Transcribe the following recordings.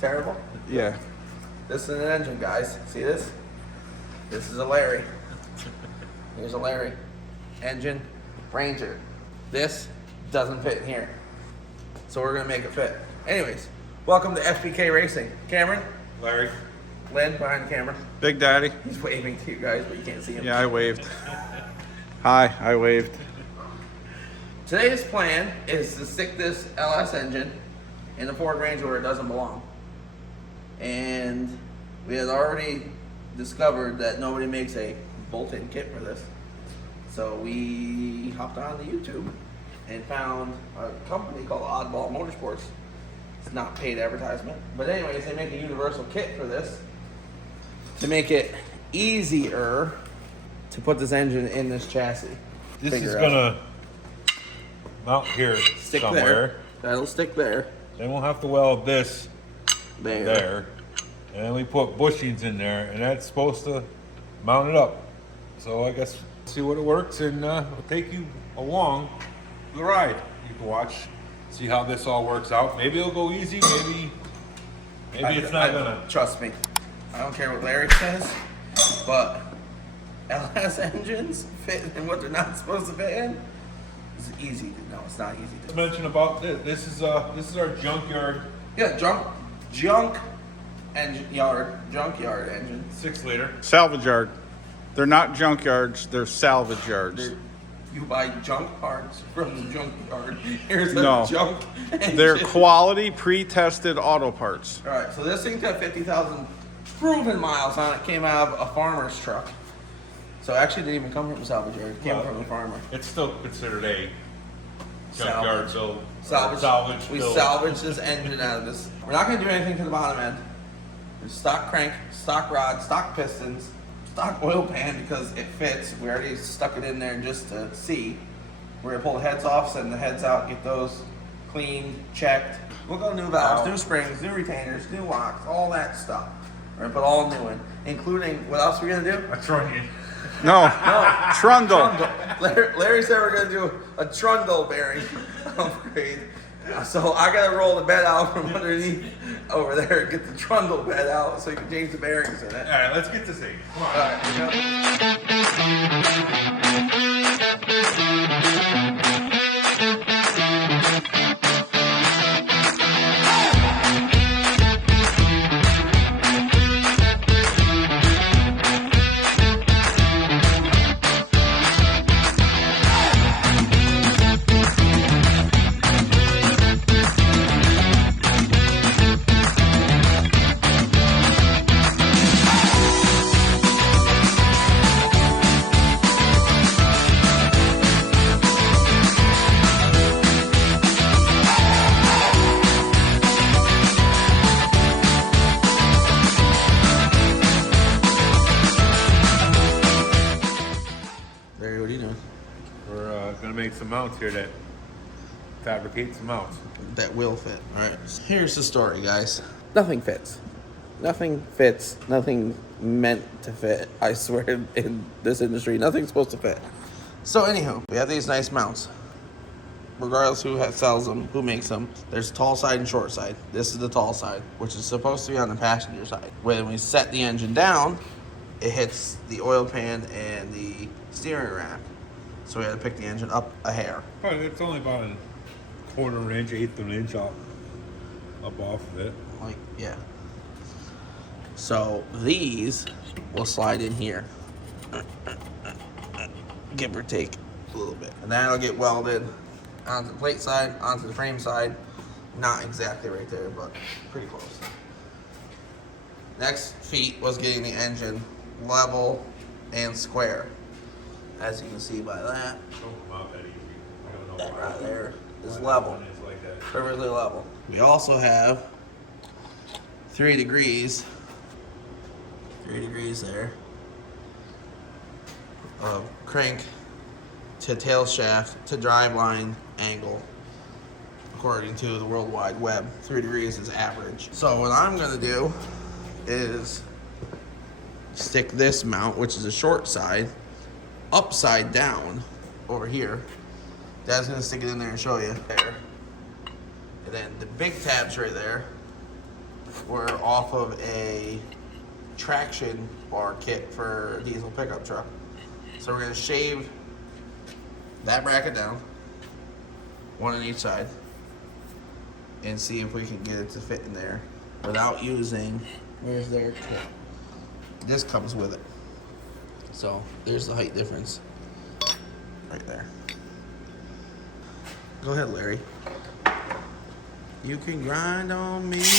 Terrible? Yeah. This is an engine, guys. See this? This is a Larry. Here's a Larry. Engine, Ranger. This doesn't fit in here. So we're gonna make it fit. Anyways, welcome to FPK Racing. Cameron? Larry. Lynn, behind the camera. Big Daddy. He's waving to you guys, but you can't see him. Yeah, I waved. Hi, I waved. Today's plan is to stick this LS engine in the Ford Ranger where it doesn't belong. And we had already discovered that nobody makes a bolt-in kit for this. So we hopped on to YouTube and found a company called Oddball Motorsports. It's not paid advertisement. But anyways, they make a universal kit for this to make it easier to put this engine in this chassis. This is gonna mount here Stick somewhere. there. That'll stick there. Then we'll have to weld this There. there. And then we put bushings in there, and that's supposed to mount it up. So I guess see what it works, and we'll take you along the ride. You can watch, see how this all works out. Maybe it'll go easy, maybe it's not gonna. Trust me, I don't care what Larry says, but LS engines fit in what they're not supposed to fit in. It's easy. No, it's not easy to Mention about this. This is our junkyard. Yeah, junkyard engine. 6-liter. Salvage yard. They're not junkyards, they're salvage yards. You buy junk parts from the junkyard. Here's a No. junk engine. They're quality, pre-tested auto parts. All right, so this thing's got 50,000 proven miles on it. Came out of a farmer's truck. So it actually didn't even come from a salvage yard. It came from a farmer. It's still considered a junkyard build. Salvage. We build. salvaged this engine out of this. We're not going to do anything to the bottom end. There's stock crank, stock rod, stock pistons, stock oil pan because it fits. We already stuck it in there just to see. We're going to pull the heads off, send the heads out, get those cleaned, checked. We'll go new valves, new springs, new retainers, new locks, all that stuff. We're going to put all new in, including, what else are we going to do? A trunnion. No, trundle. Larry said we're gonna do a trundle bearing upgrade. So I gotta roll the bed out from underneath over there and get the trundle bed out so you can change the bearings in it. All right, let's get this thing. Come on. All right, Larry, what are you doing? We're gonna make some mounts here that fabricate some mounts. That will fit. All right. Here's the story, guys. Nothing fits. Nothing fits. Nothing meant to fit. I swear, in this industry, nothing's supposed to fit. So, anyhow, we have these nice mounts. Regardless who sells them, who makes them, there's tall side and short side. This is the tall side, which is supposed to be on the passenger side. When we set the engine down, it hits the oil pan and the steering rack. So we had to pick the engine up a hair. But it's only about a quarter inch, eighth of an inch up off of it. Like, yeah. So these will slide in here. Give or take a little bit. And that'll get welded onto the plate side, onto the frame side. Not exactly right there, but pretty close. Next feat was getting the engine level and square. As you can see by that, Don't come out that easy. I don't know that why. right there is level. One is like that. Perfectly level. We also have 3 degrees. 3 degrees there of crank to tail shaft to driveline angle according to the World Wide Web. 3 degrees is average. So what I'm gonna do is stick this mount, which is a short side, upside down over here. Dad's gonna stick it in there and show you there. And then the big tabs right there we're off of a traction bar kit for a diesel pickup truck. So we're gonna shave that bracket down, one on each side, and see if we can get it to fit in there without using, where's their kit? This comes with it. So there's the height difference right there. Go ahead, Larry. You can grind on me. It's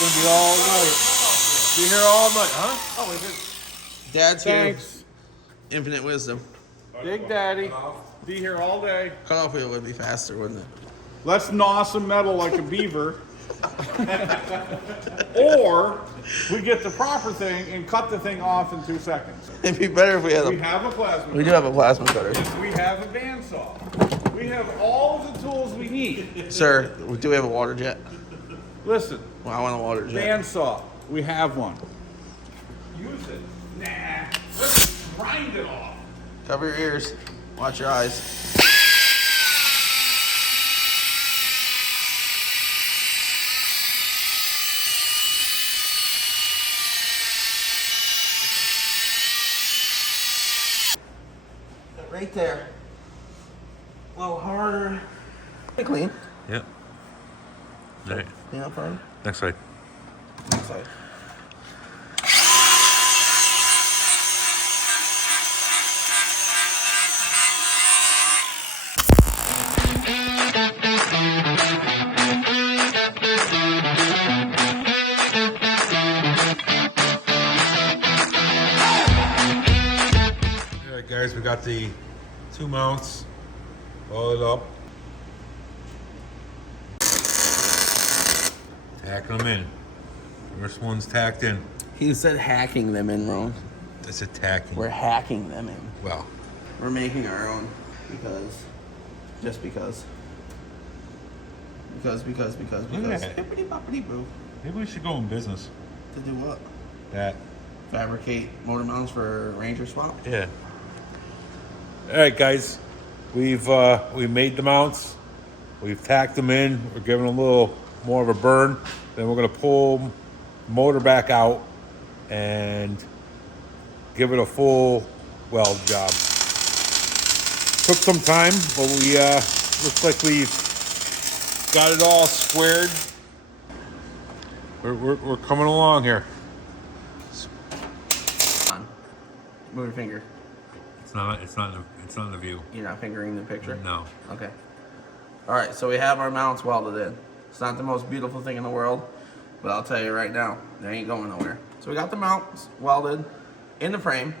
gonna be all night. Be here all night, huh? Oh, is it? Dad's here. Thanks, Infinite wisdom. Big Daddy. Be here all day. Cutoff wheel would be faster, wouldn't it? Let's gnaw some metal like a beaver. Or we get the proper thing and cut the thing off in 2 seconds. It'd be better if we had We a. have a plasma We do cutter. have a plasma cutter. We have a bandsaw. We have all of the tools we need. Sir, do we have a water jet? Listen, Well, I want a water jet. bandsaw. We have one. Use it. Nah. Let's grind it off. Cover your ears. Watch your eyes. Right there. A little harder. Pretty clean. Yep. All right. Clean up front. Next side. Next side. All right, guys, we got the 2 mounts welded up. Tacking them in. First one's tacked in. He said hacking them in, Ron. That's a tacking. We're hacking them in. Well, We're making our own just because. Because. Look at that. Hippity boppity boo. maybe we should go in business. To do what? That. Fabricate motor mounts for Ranger swap? Yeah. All right, guys. We made the mounts. We've tacked them in. We're giving them a little more of a burn. Then we're gonna pull the motor back out and give it a full weld job. Took some time, but we looks like we've got it all squared. We're coming along here. On. Move your finger. It's not in the view. You're not fingering the picture? No. Okay. All right, so we have our mounts welded in. It's not the most beautiful thing in the world, but I'll tell you right now, they ain't going nowhere. So we got the mounts welded in the frame.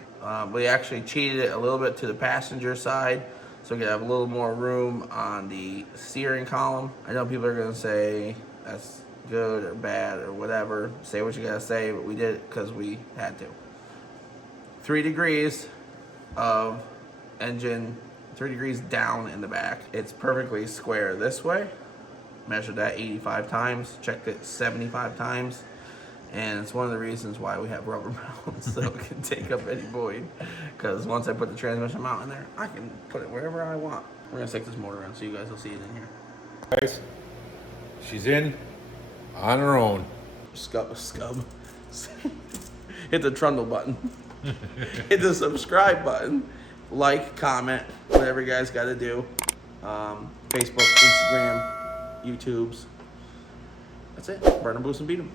We actually cheated it a little bit to the passenger side, so we could have a little more room on the steering column. I know people are gonna say that's good or bad or whatever. Say what you gotta say, but we did it because we had to. 3 degrees of engine, 3 degrees down in the back. It's perfectly square this way. Measured that 85 times, checked it 75 times, and it's one of the reasons why we have rubber mounts so it can take up any void. Because once I put the transmission mount in there, I can put it wherever I want. We're gonna stick this motor around so you guys will see it in here. Guys, she's in on her own. Scub. Hit the trundle button. Hit the subscribe button. Like, comment, whatever you guys got to do. Facebook, Instagram, YouTubes. That's it. Burn 'em, boost 'em, beat 'em.